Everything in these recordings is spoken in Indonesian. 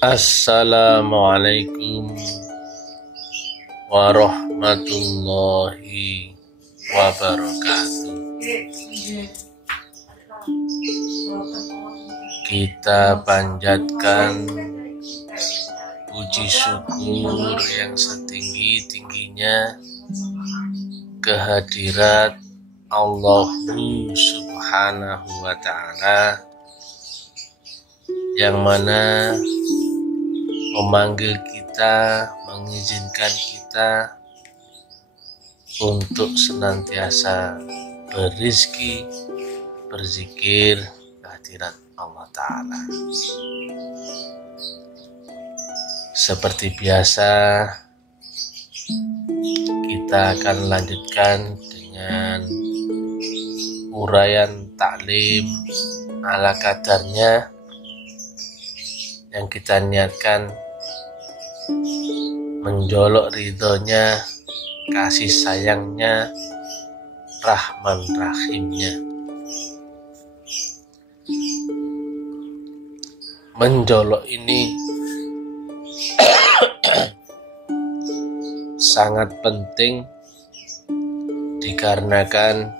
Assalamualaikum warahmatullahi wabarakatuh. Kita panjatkan puji syukur yang setinggi-tingginya kehadirat Allah Subhanahu wa Ta'ala, yang mana memanggil kita, mengizinkan kita untuk senantiasa berizki, berzikir kehadirat Allah Ta'ala. Seperti biasa, kita akan lanjutkan dengan uraian taklim ala kadarnya yang kita niatkan menjolok ridhonya, kasih sayangnya, Rahman Rahimnya. Menjolok ini sangat penting dikarenakan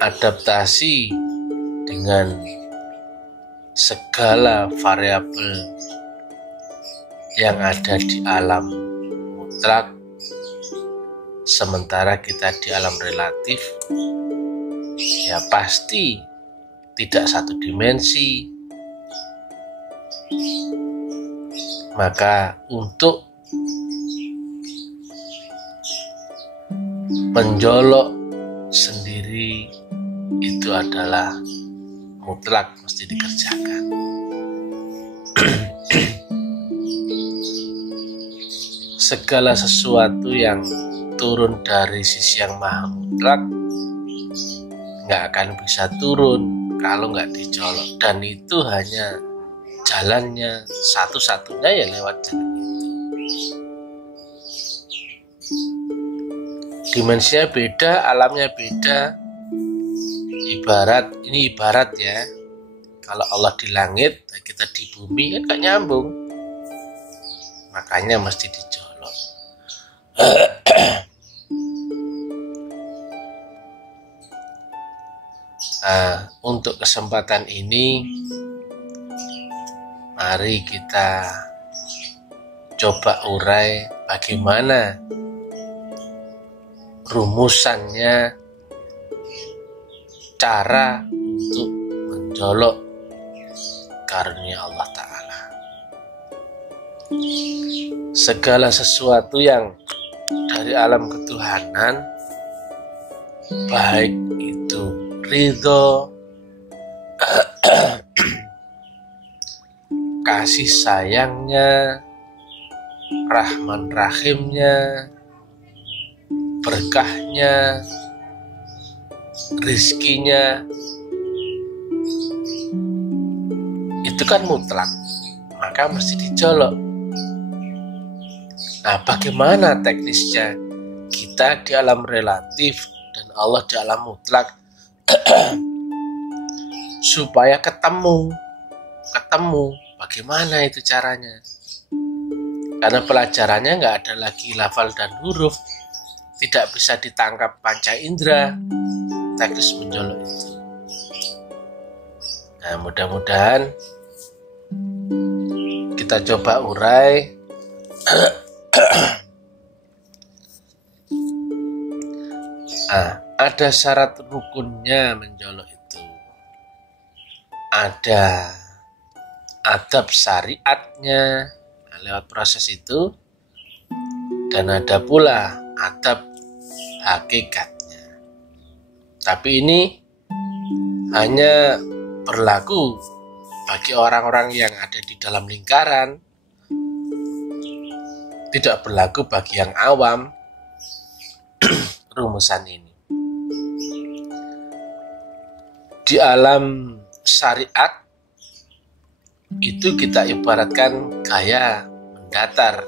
adaptasi dengan segala variabel yang ada di alam mutlak, sementara kita di alam relatif, ya pasti tidak satu dimensi. Maka untuk menjolok sendiri itu adalah mutlak, mesti dikerjakan. Segala sesuatu yang turun dari sisi yang maha mutlak nggak akan bisa turun kalau nggak dijolok, dan itu hanya jalannya satu-satunya ya lewat jalan itu. Dimensinya beda, alamnya beda. Ibarat ya, kalau Allah di langit, kita di bumi kan gak nyambung, makanya mesti dijolok. Nah, untuk kesempatan ini, mari kita coba urai bagaimana rumusannya, cara untuk menjolok karunia Allah Ta'ala. Segala sesuatu yang dari alam ketuhanan, baik itu ridho, kasih sayangnya, Rahman Rahimnya, berkahnya, rizkinya, itu kan mutlak, maka mesti dijolok. Nah, bagaimana teknisnya kita di alam relatif dan Allah di alam mutlak supaya ketemu bagaimana itu caranya? Karena pelajarannya nggak ada lagi lafal dan huruf, tidak bisa ditangkap panca indera teknis menjolok itu. Nah, mudah-mudahan kita coba urai. Ada syarat rukunnya menjolok itu, ada adab syariatnya, lewat proses itu, dan ada pula adab hakikatnya. Tapi ini hanya berlaku bagi orang-orang yang ada di dalam lingkaran, tidak berlaku bagi yang awam. Rumusan ini di alam syariat itu kita ibaratkan gaya mendatar.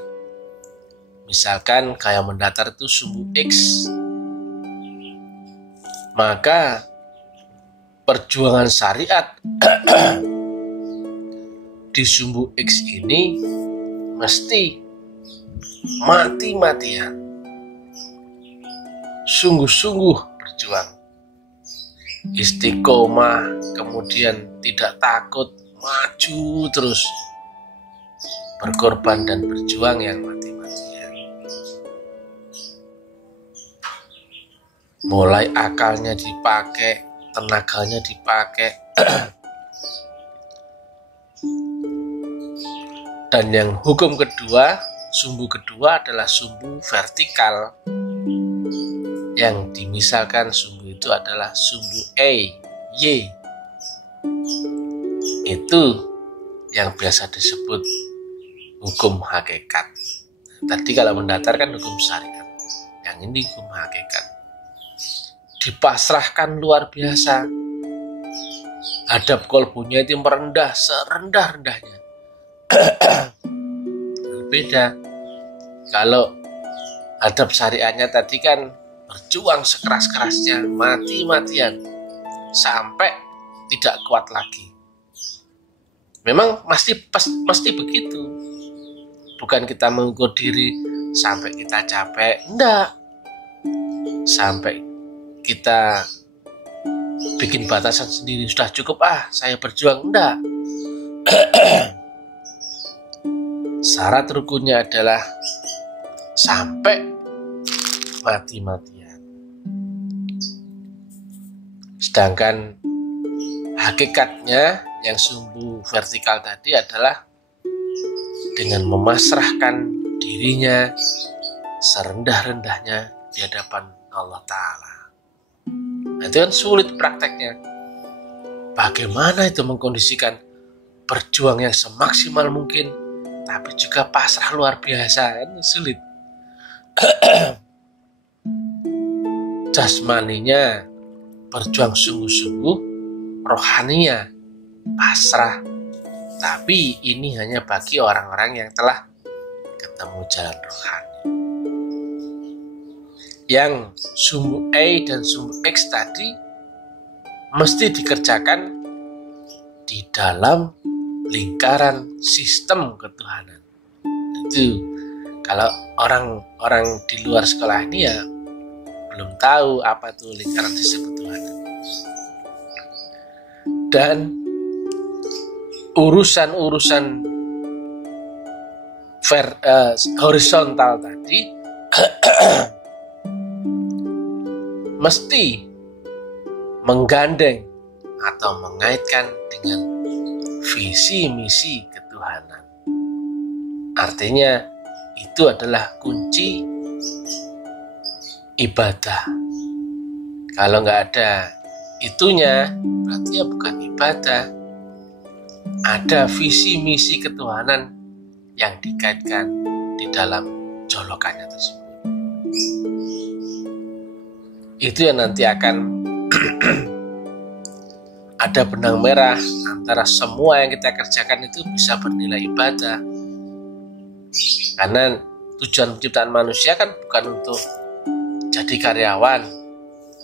Misalkan gaya mendatar itu sumbu X, maka perjuangan syariat di sumbu X ini mesti mati-matian, sungguh-sungguh berjuang, istiqomah, kemudian tidak takut, maju terus, berkorban dan berjuang yang mati-matian. Mulai akalnya dipakai, tenaganya dipakai. Dan yang hukum kedua, sumbu kedua adalah sumbu vertikal. Yang dimisalkan sumbu itu adalah sumbu E, Y. Itu yang biasa disebut hukum hakikat. Tadi kalau mendatar kan hukum syariat, yang ini hukum hakikat. Dipasrahkan luar biasa. Hadap kolbunya itu merendah serendah-rendahnya. Berbeda. Kalau hadap syariatnya tadi kan berjuang sekeras-kerasnya, mati-matian sampai tidak kuat lagi. Memang pasti begitu. Bukan kita mengukur diri sampai kita capek, enggak. Sampai kita bikin batasan sendiri, sudah cukup saya berjuang, enggak. Syarat rukunnya adalah sampai mati-matian. Sedangkan hakikatnya yang sumbu vertikal tadi adalah dengan memasrahkan dirinya serendah-rendahnya di hadapan Allah Ta'ala. Nah, itu kan sulit prakteknya. Bagaimana itu mengkondisikan berjuang yang semaksimal mungkin, tapi juga pasrah luar biasa, kan sulit. Jasmaninya berjuang sungguh-sungguh, rohaninya pasrah. Tapi ini hanya bagi orang-orang yang telah ketemu jalan rohani. Yang sumbu A dan sumbu X tadi mesti dikerjakan di dalam lingkaran sistem ketuhanan. Itu kalau orang-orang di luar sekolah ini ya belum tahu apa itu lingkaran sistem ketuhanan. Dan urusan-urusan horizontal tadi mesti menggandeng atau mengaitkan dengan visi misi ketuhanan. Artinya itu adalah kunci ibadah. Kalau nggak ada itunya, berarti ya bukan ibadah. Ada visi misi ketuhanan yang dikaitkan di dalam jolokannya tersebut. Itu yang nanti akan ada benang merah antara semua yang kita kerjakan itu bisa bernilai ibadah. Karena tujuan penciptaan manusia kan bukan untuk jadi karyawan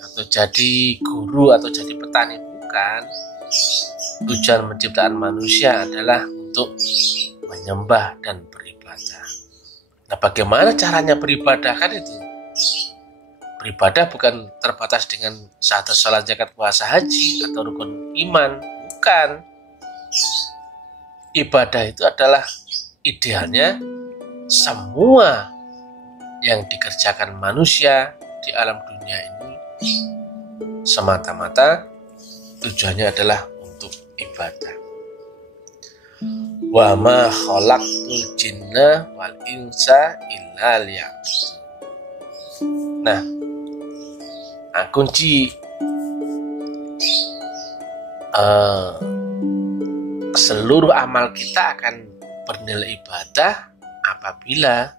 atau jadi guru atau jadi petani, bukan. Tujuan penciptaan manusia adalah untuk menyembah dan beribadah. Nah, bagaimana caranya beribadah kan itu? Beribadah bukan terbatas dengan syahadat, salat, zakat, puasa, haji atau rukun iman, bukan. Ibadah itu adalah idealnya semua yang dikerjakan manusia di alam dunia ini semata-mata tujuannya adalah untuk ibadah. Wa ma khalaqtul jinna wal insa illa liya'budun. Nah, kunci seluruh amal kita akan bernilai ibadah apabila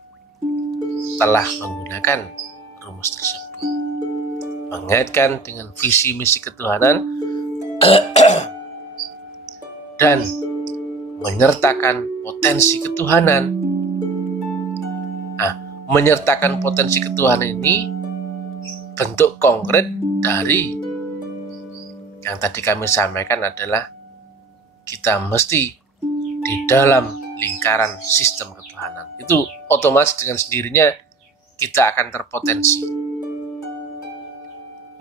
telah menggunakan rumus tersebut, mengaitkan dengan visi misi ketuhanan dan menyertakan potensi ketuhanan. Nah, menyertakan potensi ketuhanan ini bentuk konkret dari Yang tadi kami sampaikan adalah kita mesti di dalam lingkaran sistem ketuhanan. Itu otomatis dengan sendirinya kita akan terpotensi.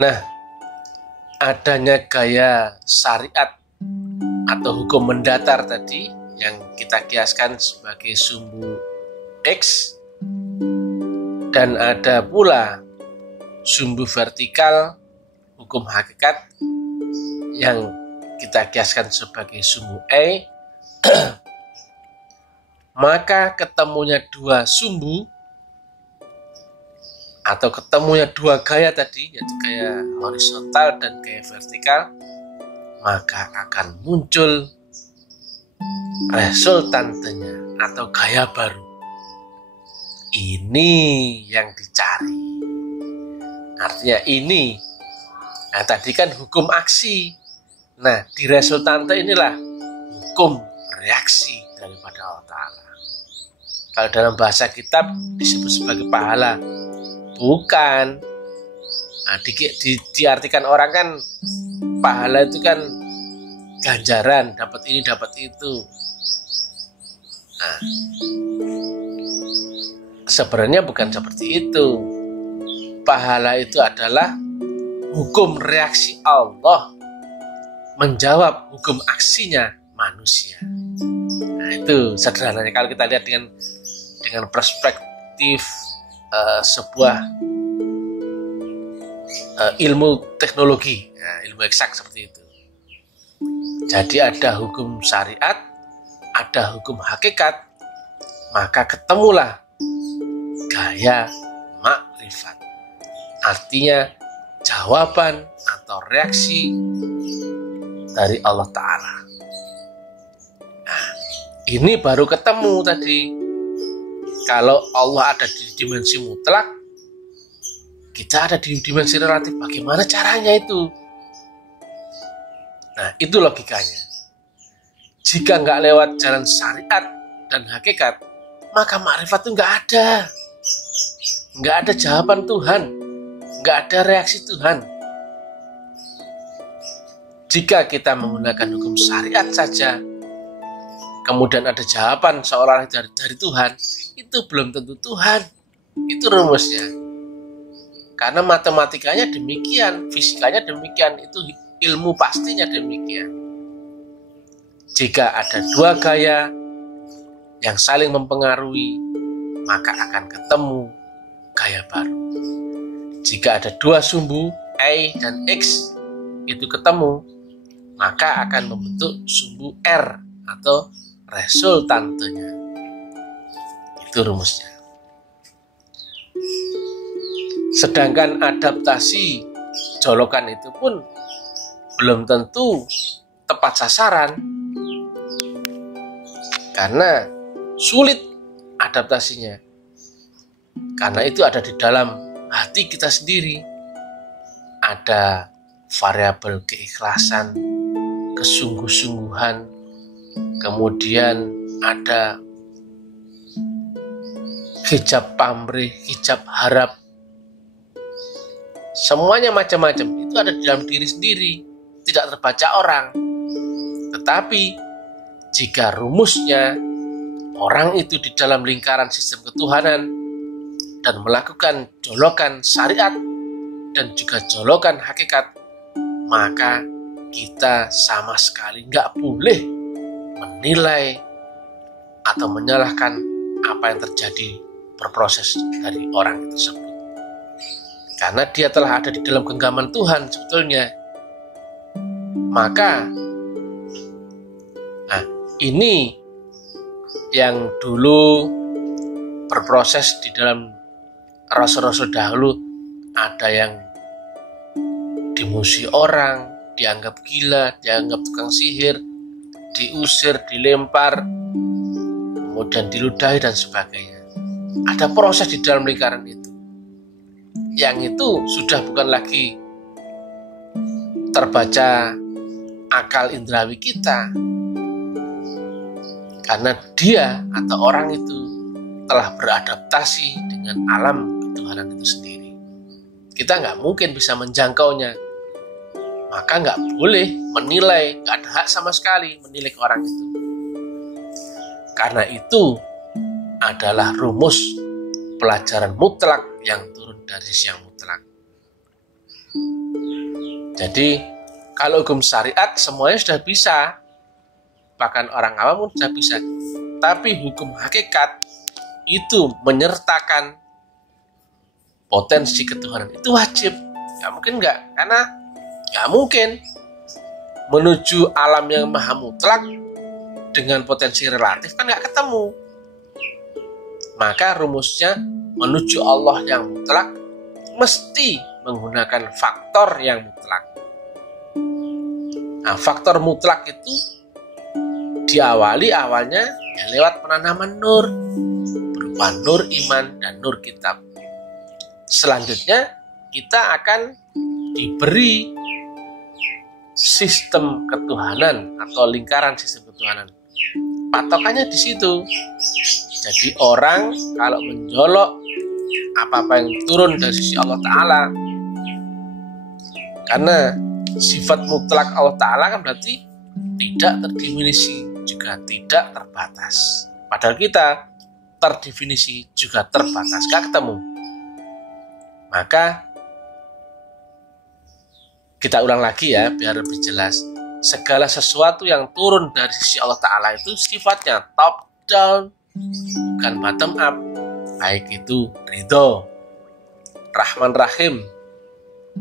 Nah, adanya gaya syariat atau hukum mendatar tadi yang kita kiaskan sebagai sumbu X, dan ada pula sumbu vertikal hukum hakikat yang kita kiaskan sebagai sumbu E. Maka ketemunya dua sumbu atau ketemunya dua gaya tadi, yaitu gaya horizontal dan gaya vertikal, maka akan muncul resultantenya atau gaya baru. Ini yang dicari. Artinya ini. Nah, tadi kan hukum aksi. Nah, di resultante inilah hukum reaksi daripada Allah Ta'ala. Kalau dalam bahasa kitab disebut sebagai pahala. Bukan. Nah, diartikan orang kan pahala itu kan ganjaran, dapat ini, dapat itu. Nah, sebenarnya bukan seperti itu. Pahala itu adalah hukum reaksi Allah menjawab hukum aksinya manusia. Nah, itu sederhananya kalau kita lihat dengan perspektif sebuah ilmu teknologi, ilmu eksak seperti itu. Jadi ada hukum syariat, ada hukum hakikat, maka ketemulah gaya makrifat. Artinya jawaban atau reaksi dari Allah Ta'ala. Nah, ini baru ketemu tadi. Kalau Allah ada di dimensi mutlak, kita ada di dimensi relatif. Bagaimana caranya itu? Nah, itu logikanya. Jika nggak lewat jalan syariat dan hakikat, maka makrifat itu nggak ada. Nggak ada jawaban Tuhan. Nggak ada reaksi Tuhan. Jika kita menggunakan hukum syariat saja, kemudian ada jawaban seolah dari Tuhan, itu belum tentu Tuhan. Itu rumusnya. Karena matematikanya demikian, fisikanya demikian, itu ilmu pastinya demikian. Jika ada dua gaya yang saling mempengaruhi, maka akan ketemu gaya baru. Jika ada dua sumbu A dan X itu ketemu, maka akan membentuk sumbu R atau resultantenya. Itu rumusnya. Sedangkan adaptasi jolokan itu pun belum tentu tepat sasaran, karena sulit adaptasinya. Karena itu ada di dalam hati kita sendiri. Ada variabel keikhlasan, kesungguh-sungguhan, kemudian ada hijab pamrih, hijab harap. Semuanya macam-macam. Itu ada di dalam diri sendiri, tidak terbaca orang. Tetapi jika rumusnya orang itu di dalam lingkaran sistem ketuhanan dan melakukan jolokan syariat dan juga jolokan hakikat, maka kita sama sekali nggak boleh menilai atau menyalahkan apa yang terjadi berproses dari orang tersebut. Karena dia telah ada di dalam genggaman Tuhan sebetulnya. Maka ini yang dulu berproses di dalam rasul-rasul dahulu, ada yang dimusuhi orang, dianggap gila, dianggap tukang sihir, diusir, dilempar, kemudian diludahi dan sebagainya. Ada proses di dalam lingkaran itu. Yang itu sudah bukan lagi terbaca akal indrawi kita, karena dia atau orang itu telah beradaptasi dengan alam ketuhanan itu sendiri. Kita nggak mungkin bisa menjangkaunya. maka nggak boleh menilai, nggak ada hak sama sekali menilai orang itu. Karena itu adalah rumus pelajaran mutlak yang turun dari sisi yang mutlak. Jadi kalau hukum syariat semuanya sudah bisa, bahkan orang awam pun sudah bisa. Tapi hukum hakikat itu menyertakan potensi ketuhanan, itu wajib. Gak mungkin enggak, karena gak mungkin menuju alam yang maha mutlak dengan potensi relatif kan gak ketemu. Maka rumusnya menuju Allah yang mutlak mesti menggunakan faktor yang mutlak. Nah, faktor mutlak itu diawali awalnya ya lewat penanaman nur, berupa nur iman dan nur kitab. Selanjutnya kita akan diberi sistem ketuhanan atau lingkaran sistem ketuhanan. Patokannya di situ. Jadi orang kalau menjolok apa-apa yang turun dari sisi Allah Ta'ala, karena sifat mutlak Allah Ta'ala kan berarti tidak terdefinisi, juga tidak terbatas. Padahal kita terdefinisi juga terbatas, gak ketemu. Maka kita ulang lagi ya biar lebih jelas. Segala sesuatu yang turun dari sisi Allah Ta'ala itu sifatnya top down, bukan bottom up. Baik itu ridho, rahman rahim,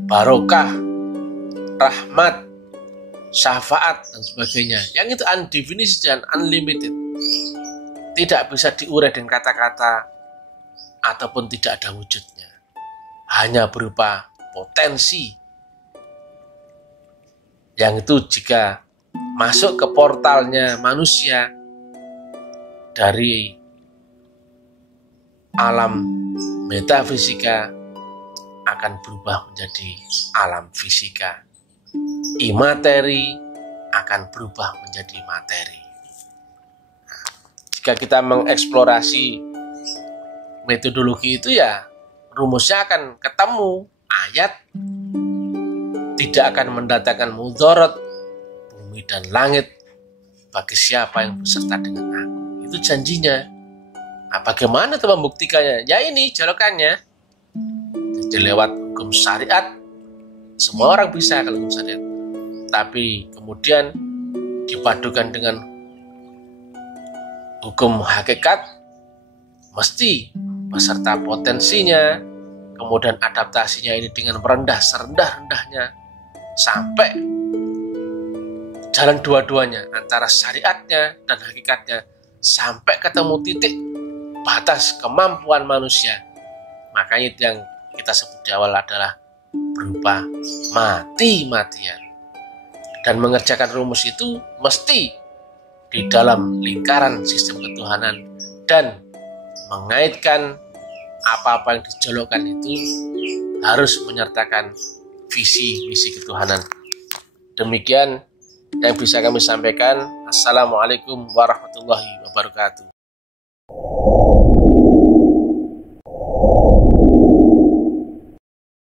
barokah, rahmat, syafaat dan sebagainya. Yang itu undefined dan unlimited, tidak bisa diurai dengan kata-kata ataupun tidak ada wujudnya, hanya berupa potensi. Yang itu jika masuk ke portalnya manusia dari alam metafisika akan berubah menjadi alam fisika. Imateri akan berubah menjadi materi. Jika kita mengeksplorasi metodologi itu ya rumusnya akan ketemu. Ayat tidak akan mendatangkan mudarat bumi dan langit bagi siapa yang beserta dengan aku. Itu janjinya. Nah, bagaimana itu membuktikannya? Ya ini jolokannya. Jadi lewat hukum syariat, semua orang bisa kalau hukum syariat. Tapi kemudian dipadukan dengan hukum hakikat, mesti beserta potensinya, kemudian adaptasinya ini dengan merendah serendah-rendahnya, sampai jalan dua-duanya antara syariatnya dan hakikatnya, sampai ketemu titik batas kemampuan manusia. Makanya itu yang kita sebut di awal adalah berupa mati-matian. Dan mengerjakan rumus itu mesti di dalam lingkaran sistem ketuhanan, dan mengaitkan apa-apa yang dijolokkan itu harus menyertakan visi misi ketuhanan. Demikian yang bisa kami sampaikan. Assalamualaikum warahmatullahi wabarakatuh.